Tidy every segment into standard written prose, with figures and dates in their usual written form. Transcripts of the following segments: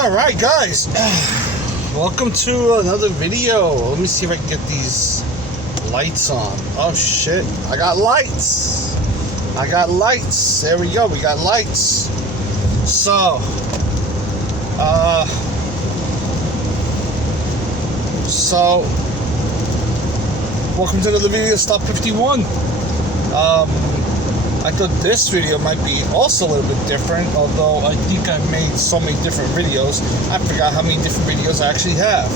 Alright guys, welcome to another video. Let me see if I can get these lights on. Oh shit, I got lights. There we go, we got lights. So, welcome to another video, Stop 51. I thought this video might be also a little bit different, although I think I've made so many different videos, I forgot how many different videos I actually have.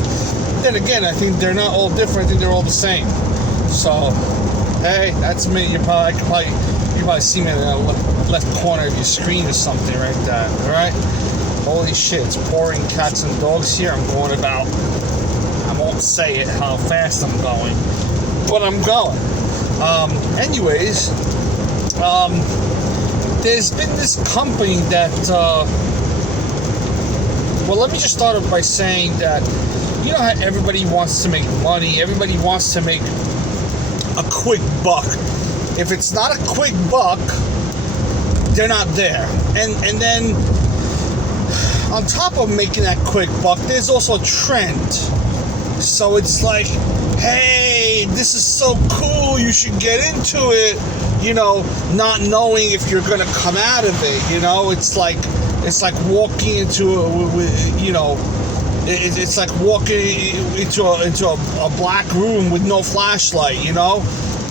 Then again, I think they're not all different, I think they're all the same. So, hey, that's me. You probably see me in the left corner of your screen or something right there, alright? Holy shit, it's pouring cats and dogs here. I'm going about, I won't say it, how fast I'm going, but I'm going. Anyways, there's been this company that, well, let me just start off by saying that, you know how everybody wants to make money, everybody wants to make a quick buck. If it's not a quick buck, they're not there. And then, on top of making that quick buck, there's also a trend. So it's like, hey, this is so cool, you should get into it, you know, not knowing if you're gonna come out of it, you know. It's like walking into it's like walking into a black room with no flashlight, you know,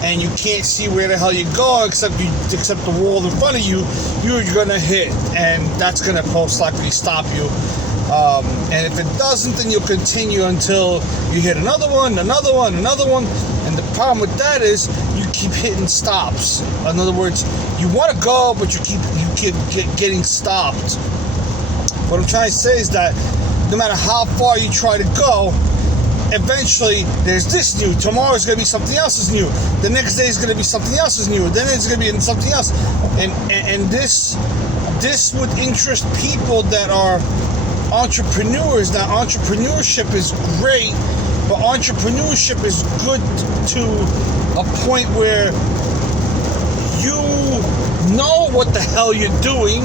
and you can't see where the hell you're going except the wall in front of you. You're gonna hit, and that's gonna most likely stop you. And if it doesn't, then you'll continue until you hit another one. And the problem with that is you keep hitting stops. In other words, you want to go, but you keep getting stopped. What I'm trying to say is that no matter how far you try to go, eventually there's this new. Tomorrow's going to be something else is new. The next day is going to be something else is new. Then it's going to be something else. And this would interest people that are entrepreneurs. Now, entrepreneurship is great, but entrepreneurship is good to a point where you know what the hell you're doing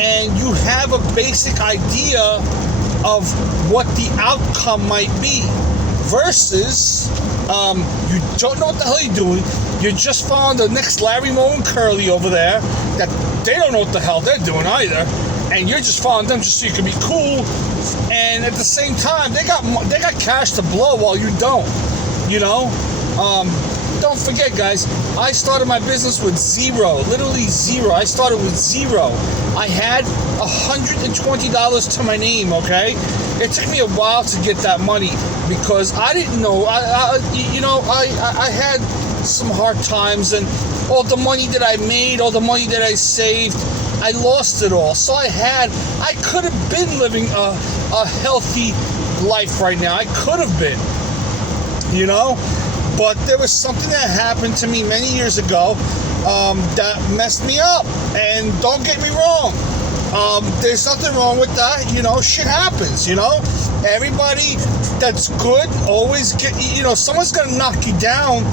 and you have a basic idea of what the outcome might be, versus you don't know what the hell you're doing. You just found the next Larry, Moe, and Curly over there that they don't know what the hell they're doing either. And you're just following them just so you can be cool, and at the same time, they got cash to blow while you don't. You know, don't forget, guys. I started my business with zero, literally zero. I started with zero. I had $120 to my name. Okay, it took me a while to get that money because I didn't know. I had some hard times, and all the money that I made, all the money that I saved, I lost it all. So I could have been living a healthy life right now. I could have been, you know, but there was something that happened to me many years ago that messed me up. And don't get me wrong, there's nothing wrong with that. You know, shit happens. You know, everybody that's good always someone's gonna knock you down,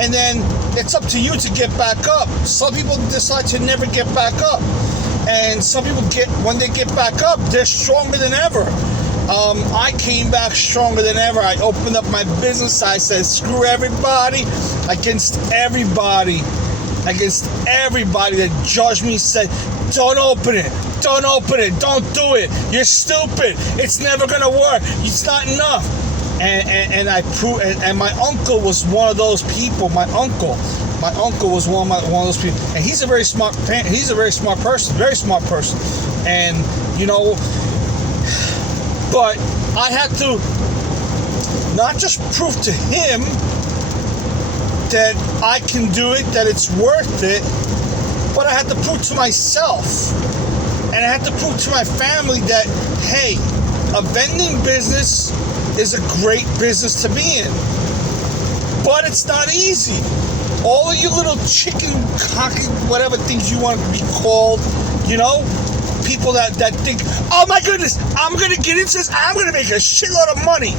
and then it's up to you to get back up. Some people decide to never get back up. And some people when they get back up, they're stronger than ever. I came back stronger than ever. I opened up my business. I said, screw everybody, against everybody that judged me, said, don't open it, don't do it, you're stupid, it's never gonna work, it's not enough. And I proved, and my uncle was one of those people. My uncle was one of those people, and he's a very smart person. And you know, but I had to not just prove to him that I can do it, that it's worth it, but I had to prove to myself, and I had to prove to my family that, hey, a vending business is a great business to be in, but it's not easy. All of you little chicken cocky whatever things you want to be called, you know, people that think, oh my goodness, I'm gonna get into this, I'm gonna make a shitload of money.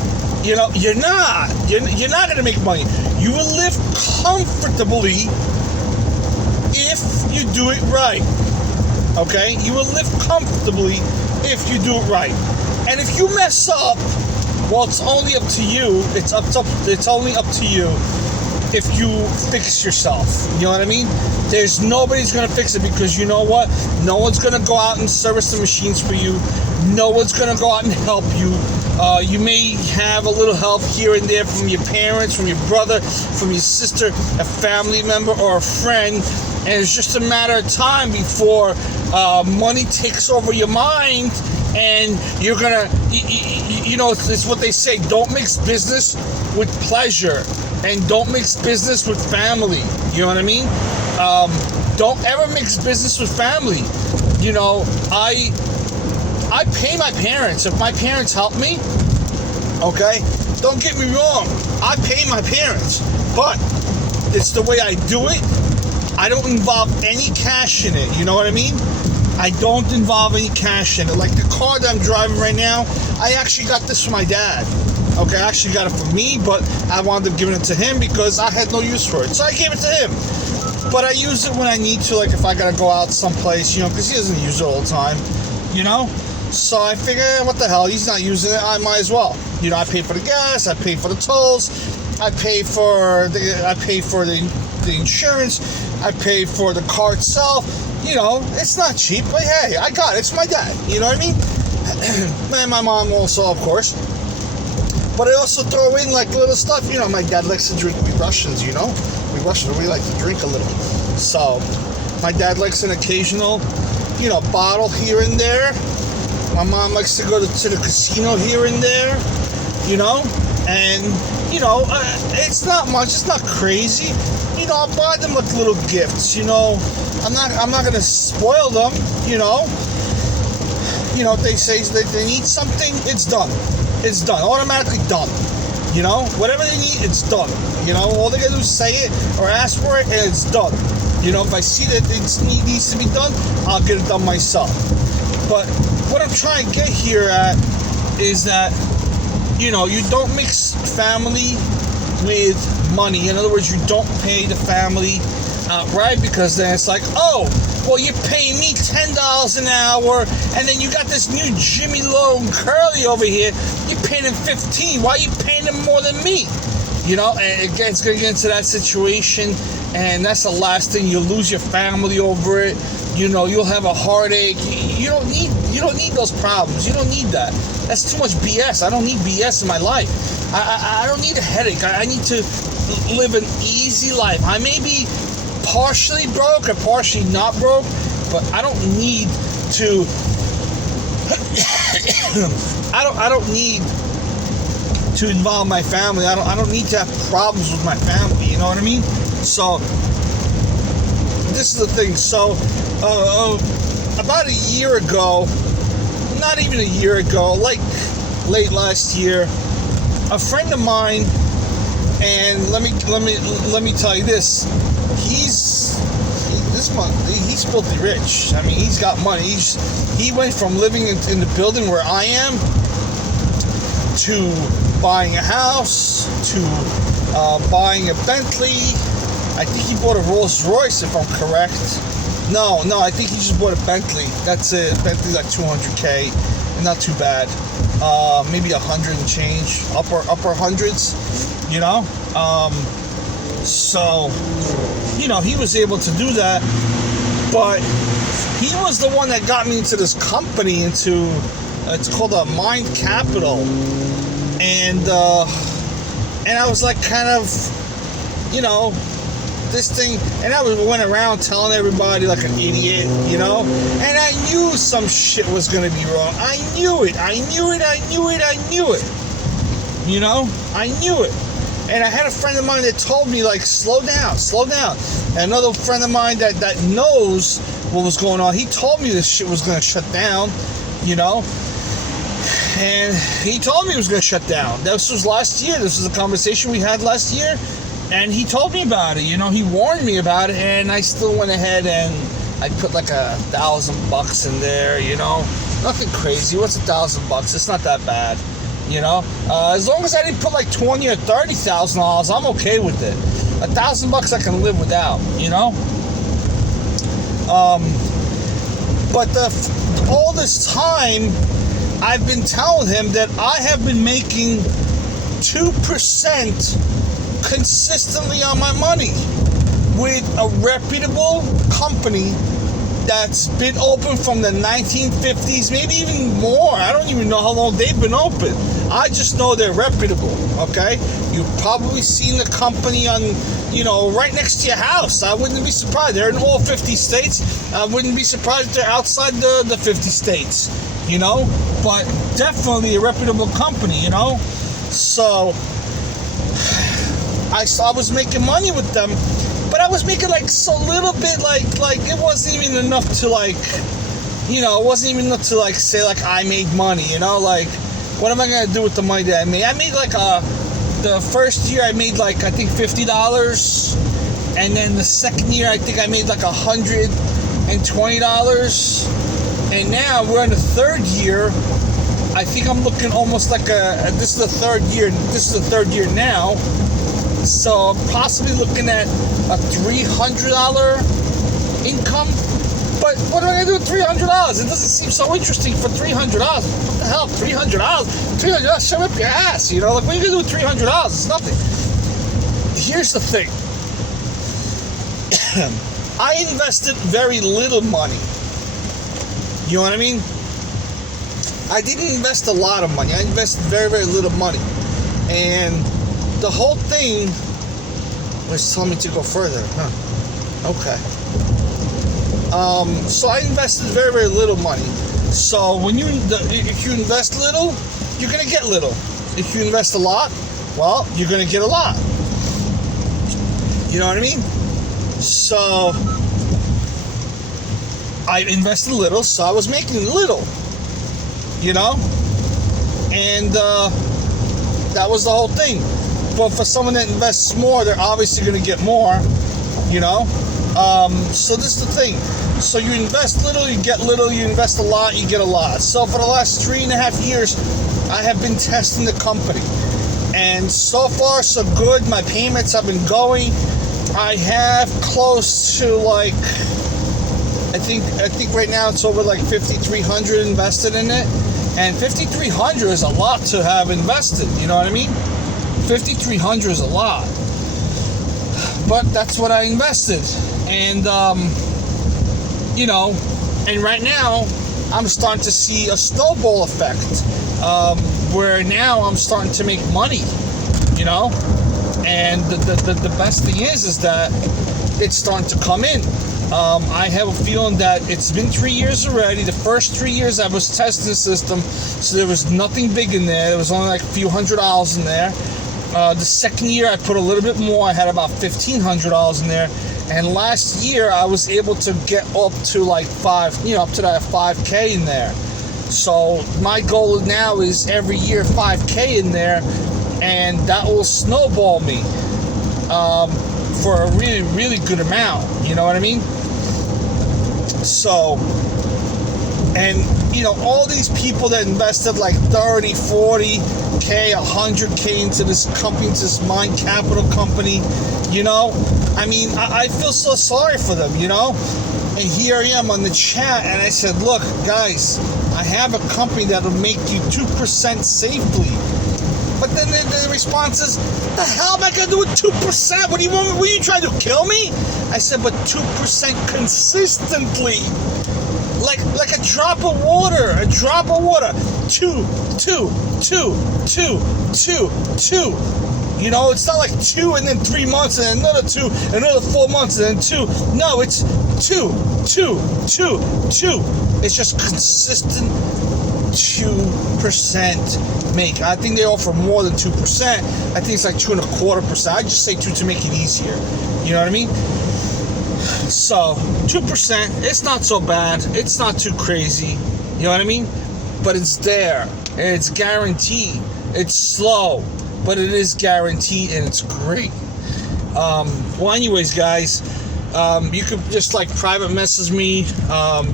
You know, you're not gonna make money. You will live comfortably if you do it right. Okay? You will live comfortably if you do it right. And if you mess up, well, it's only up to you. It's only up to you if you fix yourself. You know what I mean? There's nobody's gonna fix it, because you know what? No one's gonna go out and service the machines for you. No one's gonna go out and help you. You may have a little help here and there from your parents, from your brother, from your sister, a family member, or a friend. And it's just a matter of time before money takes over your mind, and you're gonna, you know, it's what they say: don't mix business with pleasure, and don't mix business with family. You know what I mean? Don't ever mix business with family. You know, I pay my parents. If my parents help me, okay, don't get me wrong, I pay my parents, but it's the way I do it. I don't involve any cash in it. You know what I mean? I don't involve any cash in it. Like the car that I'm driving right now, I actually got this from my dad. Okay, I actually got it for me, but I wound up giving it to him because I had no use for it. So I gave it to him. But I use it when I need to, like if I gotta go out someplace, you know, because he doesn't use it all the time, you know? So I figure, what the hell, he's not using it, I might as well. You know, I pay for the gas, I pay for the tolls, I pay for the insurance, I pay for the car itself. You know, it's not cheap, but hey, I got it. It's my dad. You know what I mean? And my mom also, of course. But I also throw in like little stuff. You know, my dad likes to drink. We Russians, you know, we like to drink a little. So my dad likes an occasional, you know, bottle here and there. My mom likes to go to the casino here and there. You know, and you know, it's not much. It's not crazy. You know, I'll buy them like little gifts. You know, I'm not gonna spoil them. You know, if they say that they need something, it's done. It's done. Automatically done. You know, whatever they need, it's done. You know, all they gotta do is say it or ask for it, and it's done. You know, if I see that it needs to be done, I'll get it done myself. But what I'm trying to get here at is that, you know, you don't mix family with money. In other words, you don't pay the family outright, because then it's like, oh, well, you're paying me $10 an hour, and then you got this new Jimmy Lowe and Curly over here, you're paying him $15. Why are you paying him more than me? You know, and it's going to get into that situation, and that's the last thing. You'll lose your family over it. You know, you'll have a heartache. You don't need those problems. You don't need that. That's too much BS. I don't need BS in my life. I don't need a headache. I need to live an easy life. I may be partially broke or partially not broke, but I don't need to. I don't need to involve my family. I don't need to have problems with my family. You know what I mean? So this is the thing. So about a year ago, not even a year ago, like late last year, a friend of mine, and let me tell you this, he's filthy rich. I mean, he's got money. He went from living in the building where I am to buying a house, to buying a Bentley. I think he bought a Rolls Royce, if I'm correct. No, I think he just bought a Bentley. That's it. Bentley's like $200K, and not too bad. Maybe 100 and change, upper hundreds, you know. So, you know, he was able to do that, but he was the one that got me into this company, it's called a Mind Capital, and I was like kind of, you know, this thing, and I went around telling everybody like an idiot, you know, and I knew some shit was gonna be wrong. I knew it, you know, I knew it. And I had a friend of mine that told me, like, slow down. And another friend of mine that knows what was going on, he told me this shit was gonna shut down, you know. And he told me it was gonna shut down. This was last year. This was a conversation we had last year. And he told me about it, you know, he warned me about it, and I still went ahead and I put like $1,000 in there, you know. Nothing crazy. What's $1,000? It's not that bad, you know. As long as I didn't put like $20,000 or $30,000, I'm okay with it. $1,000 I can live without, you know. But all this time, I've been telling him that I have been making 2% consistently on my money with a reputable company that's been open from the 1950s, maybe even more. I don't even know how long they've been open. I just know they're reputable, okay? You've probably seen the company on, right next to your house. I wouldn't be surprised. They're in all 50 states. I wouldn't be surprised if they're outside the 50 states, But definitely a reputable company, So I was making money with them, but I was making so little bit, like it wasn't even enough to it wasn't even enough to say I made money, what am I gonna do with the money that I made? I made the first year I made I think $50, and then the second year I think I made $120, and now we're in the third year. I think I'm looking almost this is the third year. This is the third year now. So I'm possibly looking at a $300 income. But what am I going to do with $300? It doesn't seem so interesting for $300. What the hell, $300? $300, shove up your ass, what are you going to do with $300? It's nothing. Here's the thing. I invested very little money. You know what I mean? I didn't invest a lot of money. I invested very, very little money. And the whole thing was telling me to go further. Okay. So I invested very, very little money. So if you invest little, you're going to get little. If you invest a lot, well, you're going to get a lot. You know what I mean? So I invested little, so I was making little. And that was the whole thing. But for someone that invests more, they're obviously going to get more, so this is the thing. So you invest little, you get little. You invest a lot, you get a lot. So for the last 3.5 years, I have been testing the company, and so far so good. My payments have been going. I have close to I think right now it's over $5,300 invested in it, and $5,300 is a lot to have invested. You know what I mean? $5,300 is a lot, but that's what I invested, and and right now I'm starting to see a snowball effect, where now I'm starting to make money, and the best thing is that it's starting to come in. I have a feeling that it's been 3 years already. The first 3 years I was testing the system, so there was nothing big in there. There was only a few $100s in there. The second year I put a little bit more. I had about $1,500 in there. And last year I was able to get up to up to that 5K in there. So my goal now is every year 5K in there, and that will snowball me for a really, really good amount. You know what I mean? So, and all these people that invested 30, 40K, 100K into this company, into this Mind Capital company, I feel so sorry for them, And here I am on the chat, and I said, look, guys, I have a company that'll make you 2% safely. But then the response is, the hell am I going to do with 2%? What do you want? Were you trying to kill me? I said, but 2% consistently. Like a drop of water. A drop of water. 2. It's not 2 and then 3 months and another 2, another 4 months and then 2. No, it's 2. It's just consistent 2% make. I think they offer more than 2%. I think it's 2.25%. I just say 2 to make it easier. You know what I mean? So 2%, it's not so bad. It's not too crazy. You know what I mean? But it's there, and it's guaranteed. It's slow, but it is guaranteed, and it's great. Well, anyways, guys, you could just private message me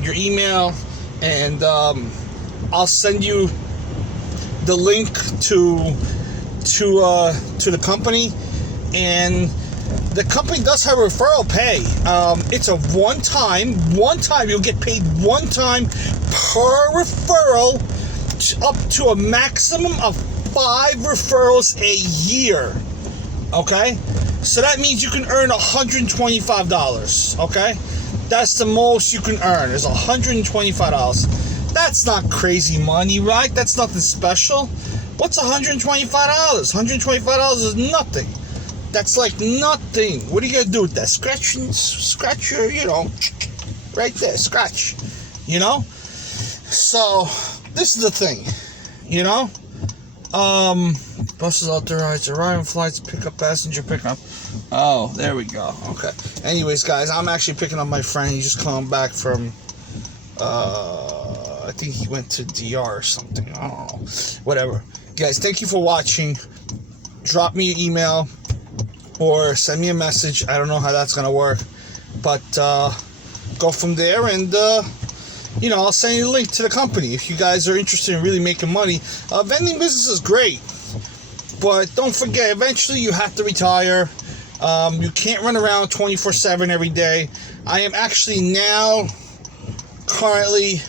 your email, and I'll send you the link to the company. And the company does have referral pay. It's a one time you'll get paid one time per referral up to a maximum of 5 referrals a year. Okay, so that means you can earn $125. Okay, that's the most you can earn is $125. That's not crazy money, right? That's nothing special. What's $125? $125 is nothing. That's like nothing. What are you gonna do with that? Scratch your, right there, scratch. So this is the thing, buses authorized arriving flights, pickup, passenger pickup. Oh, there we go. Okay. Anyways, guys, I'm actually picking up my friend. He's just coming back from, I think he went to DR or something. I don't know. Whatever. Guys, thank you for watching. Drop me an email or send me a message. I don't know how that's gonna work, but go from there, and I'll send you a link to the company if you guys are interested in really making money. Vending business is great, but don't forget, eventually you have to retire. You can't run around 24/7 every day. I am actually now currently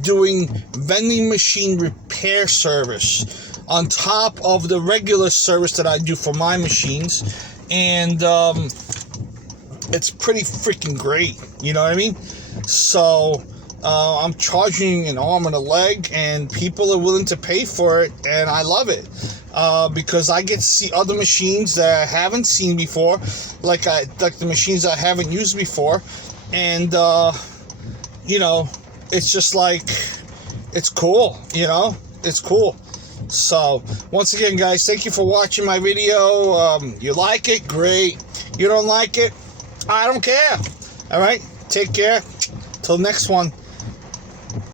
doing vending machine repair service on top of the regular service that I do for my machines, and it's pretty freaking great, you know what I mean? So I'm charging an arm and a leg, and people are willing to pay for it, and I love it because I get to see other machines that I haven't seen before, like the machines I haven't used before, and it's just like, it's cool, it's cool. So once again, guys, thank you for watching my video. You like it, great. You don't like it, I don't care. All right, take care till next one.